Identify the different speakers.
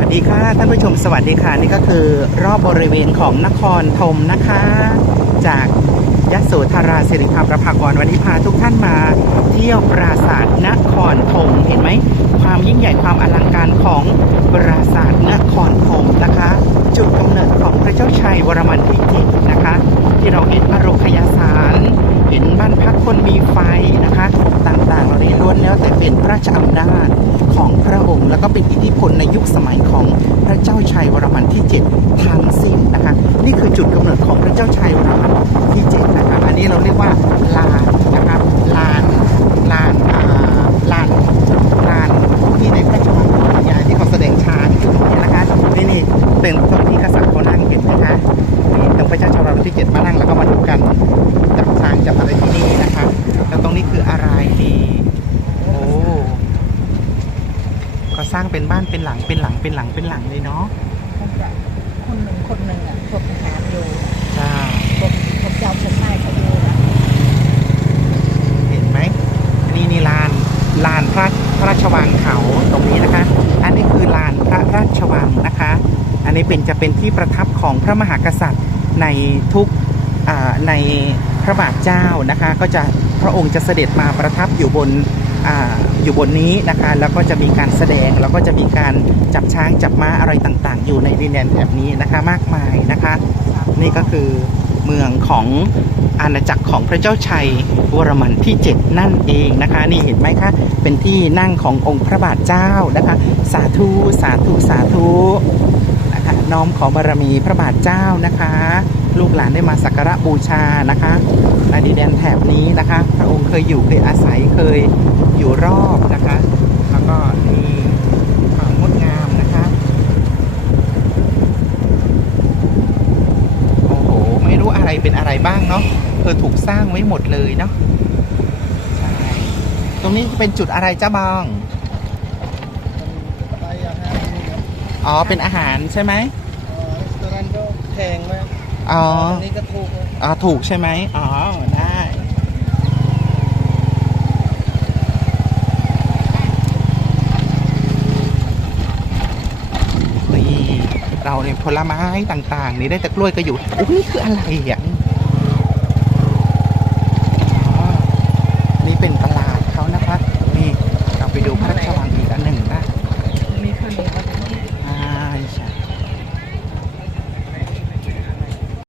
Speaker 1: สวัสดีค่ะท่านผู้ชมสวัสดีค่ะนี่ก็คือรอบบริเวณของนครธมนะคะ จากยโสธราสิริภาประภากรวันนี้พาทุกท่านมา เที่ยวปราสาทนครธมเห็นไหมความยิ่งใหญ่ความอลังการของปราสาทนครธมนะคะ จุดกำเนิดของพระเจ้าชัยวรมันที่เจ็ดนะคะ ที่เราเห็น เป็นพระราชอำนาจของพระองค์ แล้วก็เป็นอิทธิพลในยุคสมัยของพระเจ้าชัยวรมันที่ 7 ทั้งสิ้นนะคะ นี่คือจุดกำเนิดของพระเจ้าชัยวรมันที่ 7 นะคะ อันนี้เราเรียกว่าลานนะคะลานลานอ่าลานลานที่ในพระราชวังของพญาที่เขาแสดงช้างอยู่ตรงนี้นะคะนี่นี่เป็นตรงที่กษัตริย์เขานั่งเห็นไหมคะนี่ตรงพระเจ้าชัยวรมันที่ 7 มานั่งแล้วก็มาดูกันจับช้างจับอะไรที่นี่นะคะ แล้วตรงนี้คืออะไรดีโอ้ ก็สร้างเป็นบ้านเป็นหลังเป็นหลังเป็นหลังเป็นหลังเลยเนาะ
Speaker 2: คงจะคนหนึ่งคนหนึ่งอะพวกทหารอยู่
Speaker 1: จ้า
Speaker 2: พวกพวกเจ้าพวกนายเขาอยู่นะ
Speaker 1: เห็นไหมนี่นี่ลานลานพระพระราชวังเขาตรงนี้นะคะ อันนี้คือลานพระราชวังนะคะ อันนี้เป็นจะเป็นที่ประทับของพระมหากษัตริย์ในทุกในพระบาทเจ้านะคะ ก็จะพระองค์จะเสด็จมาประทับอยู่บน อยู่บนนี้นะคะแล้วก็จะมีการแสดงแล้วก็จะมีการจับช้างจับม้าอะไรต่างๆ อยู่ในดินแดนแถบนี้นะคะมากมายนะคะ นี่ก็คือเมืองของอาณาจักรของพระเจ้าชัยวรมันที่ 7 นั่นเองนะคะ นี่เห็นไหมคะเป็นที่นั่งขององค์พระบาทเจ้านะคะ สาธุสาธุสาธุนะคะน้อมขอบารมีพระบาทเจ้านะคะ ลูกหลานได้มาสักการะบูชานะคะในดินแดนแถบนี้นะคะ พระองค์เคยอยู่เคยอาศัยเคย อยู่รอบนะคะ แล้วก็นี่ความงดงามนะคะ โอ้โห ไม่รู้อะไรเป็นอะไรบ้างเนาะเธอถูกสร้างไว้หมดเลยเนาะใช่ตรงนี้เป็นจุดอะไรจ้าบอง
Speaker 2: ไปอาหารนี่ครับ
Speaker 1: อ๋อ เป็นอาหารใช่ไหม
Speaker 2: อ๋อตอนนั้นก็แพงไหม
Speaker 1: อ๋อ
Speaker 2: ตอนนี้ก็ถูกนะ
Speaker 1: อ๋อ ถูกใช่ไหมอ๋อได้นี่เรา เนี่ยผลไม้ต่างๆ นี่ได้แต่กล้วยก็อยู่โอ้นี่คืออะไรอะ